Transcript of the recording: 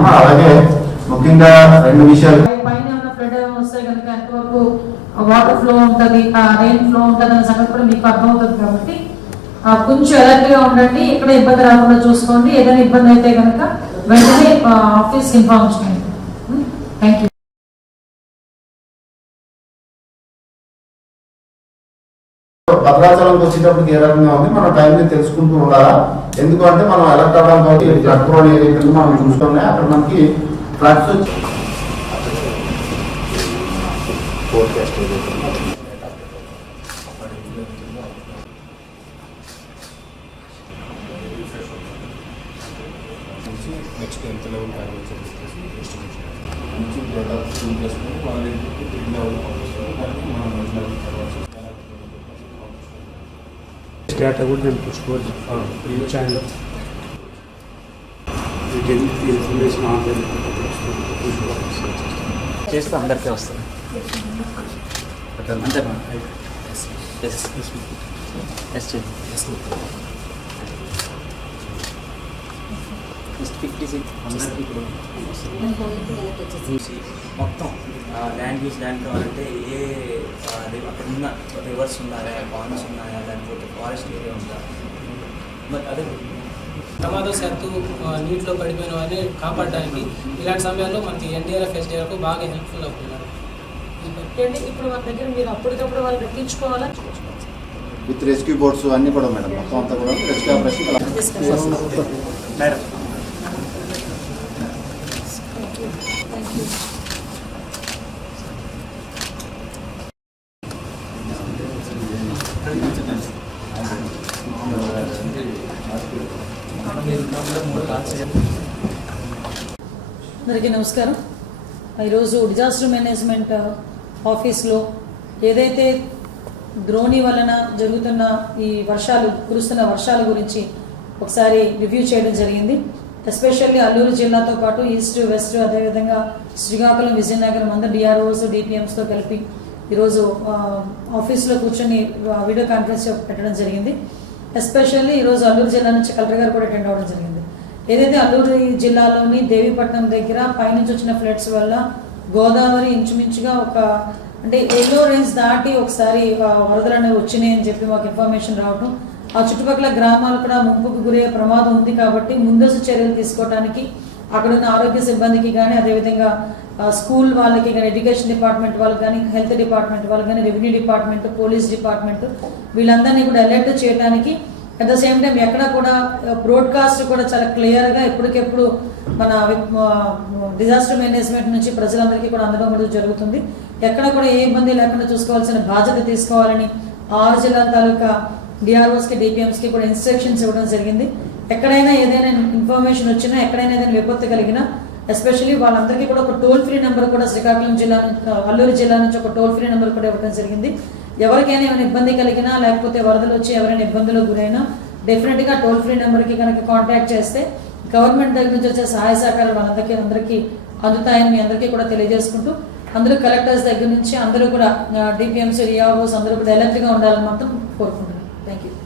అమ్మా అలాగే ముఖ్యంగా రెండు విషయాలు. పైన వస్తే వాటర్ ఫ్లో ఉంటుంది రెయిన్ ఫ్లో ఉంటుంది అనే సంగతి కూడా మీకు అర్థమవుతుంది కాబట్టి కొంచెం అలర్ట్గా ఉండండి ఎక్కడ ఇబ్బంది రాకుండా చూసుకోండి. ఏదైనా ఇబ్బంది అయితే కనుక వెంటనే ఆఫీస్కి ఇన్ఫార్మ్ చేయండి థ్యాంక్ యూ భద్రాచలంకి వచ్చేటప్పటికి ఏ రకంగా ఉంది? మన టైంని తెలుసుకుంటూ ఉండాలా? ఎందుకంటే మనం ఎలక్ట్ అవ్వడం కాబట్టి కంట్రోల్ ఏరియా మనం చూసుకున్నాయి అక్కడ మనకి floods next level estimation three level దానికి మనం నెక్స్ట్ లెవెల్ తర్వాత డేటా కూడా నేను ఈ ఛానల్ ఇన్ఫర్మేషన్ ఆన్లైన్ చేస్తే అందరికీ వస్తుంది అంతే madam S S fifty six అందరికీ ఇప్పుడు మొత్తం ల్యాండ్ యూస్ ల్యాండ్ కావాలంటే ఏ అక్కడ ఉన్న రివర్స్ ఉన్నాయా పాండ్స్ ఉన్నాయా లేకపోతే ఫారెస్ట్ ఏరియా ఉందా? మరి అదే. ప్రమాదవశాత్తు ఆ, నీటిలో పడిపోయిన వారిని కాపాడడానికి ఇలాంటి సమయాల్లో మనకి ఎన్డీఆర్ఎఫ్ ఎస్డీఆర్ఎఫ్ బాగా హెల్ప్ఫుల్ అవుతున్నారు. ఇప్పుడు మన దగ్గర మీరు అప్పటికప్పుడు వాళ్ళు రప్పించుకోవాలా? విత్ రెస్క్యూ బోట్స్ అన్ని కూడా మేడం మొత్తం అంతా కూడా రెస్క్యూ ఆపరేషన్ మేడం అందరికీ నమస్కారం. ఈరోజు డిజాస్టర్ మేనేజ్మెంట్ ఆఫీస్లో ఏదైతే ద్రోణి వలన జరుగుతున్న ఈ వర్షాలు కురుస్తున్న వర్షాల గురించి ఒకసారి రివ్యూ చేయడం జరిగింది. ఎస్పెషల్లీ అల్లూరు జిల్లాతో పాటు ఈస్ట్ వెస్ట్ అదేవిధంగా శ్రీకాకుళం విజయనగరం అందరు డిఆర్ఓస్ డిపిఎంస్తో కలిపి ఈరోజు ఆఫీస్లో కూర్చొని వీడియో కాన్ఫరెన్స్ పెట్టడం జరిగింది. ఎస్పెషల్లీ ఈరోజు అల్లూరు జిల్లా నుంచి కలెక్టర్ గారు కూడా అటెండ్ అవ్వడం జరిగింది. ఏదైతే అల్లూరు జిల్లాలోని దేవీపట్నం దగ్గర పైనుంచి వచ్చిన ఫ్లడ్స్ వల్ల గోదావరి ఇంచుమించుగా ఒక అంటే ఎల్లో రేంజ్ దాటి ఒకసారి వరదలు అనేవి వచ్చినాయి అని చెప్పి మాకు ఇన్ఫర్మేషన్ రావడం ఆ చుట్టుపక్కల గ్రామాలు కూడా ముంపుకు గురయ్యే ప్రమాదం ఉంది కాబట్టి ముందస్తు చర్యలు తీసుకోవడానికి అక్కడున్న ఆరోగ్య సిబ్బందికి కానీ అదేవిధంగా స్కూల్ వాళ్ళకి కానీ ఎడ్యుకేషన్ డిపార్ట్మెంట్ వాళ్ళకి కానీ హెల్త్ డిపార్ట్మెంట్ వాళ్ళకి కానీ రెవెన్యూ డిపార్ట్మెంట్ పోలీస్ డిపార్ట్మెంట్ వీళ్ళందరినీ కూడా అలర్ట్ చేయడానికి అట్ ద సేమ్ టైం ఎక్కడ కూడా బ్రోడ్కాస్ట్ కూడా చాలా క్లియర్గా ఎప్పటికెప్పుడు మన డిజాస్టర్ మేనేజ్మెంట్ నుంచి ప్రజలందరికీ కూడా అందడం కూడా జరుగుతుంది. ఎక్కడ కూడా ఏ ఇబ్బంది లేకుండా చూసుకోవాల్సిన బాధ్యత తీసుకోవాలని ఆరు జిల్లాల తాలూకా డిఆర్ఓస్కి డిపిఎంస్కి కూడా ఇన్స్ట్రక్షన్స్ ఇవ్వడం జరిగింది. ఎక్కడైనా ఏదైనా ఇన్ఫర్మేషన్ వచ్చినా ఎక్కడైనా ఏదైనా విపత్తు కలిగినా ఎస్పెషల్లీ వాళ్ళందరికీ కూడా ఒక టోల్ ఫ్రీ నెంబర్ కూడా శ్రీకాకుళం జిల్లా అల్లూరు జిల్లా నుంచి ఒక టోల్ ఫ్రీ నెంబర్ కూడా ఇవ్వడం జరిగింది. ఎవరికైనా ఏమైనా ఇబ్బంది కలిగినా లేకపోతే వరదలు వచ్చి ఎవరైనా ఇబ్బందులకు గురైనా డెఫినెట్గా టోల్ ఫ్రీ నెంబర్కి కనుక కాంటాక్ట్ చేస్తే గవర్నమెంట్ దగ్గర నుంచి వచ్చే సహాయ సహకారాలు వాళ్ళందరికీ అందరికీ అందుతాయని మీ అందరికీ కూడా తెలియజేసుకుంటూ అందరూ కలెక్టర్స్ దగ్గర నుంచి అందరూ కూడా డిపిఎంసీ రియాబోస్ అందరూ కూడా ఎలర్ట్గా ఉండాలని మాత్రం కోరుకుంటున్నాను Thank you.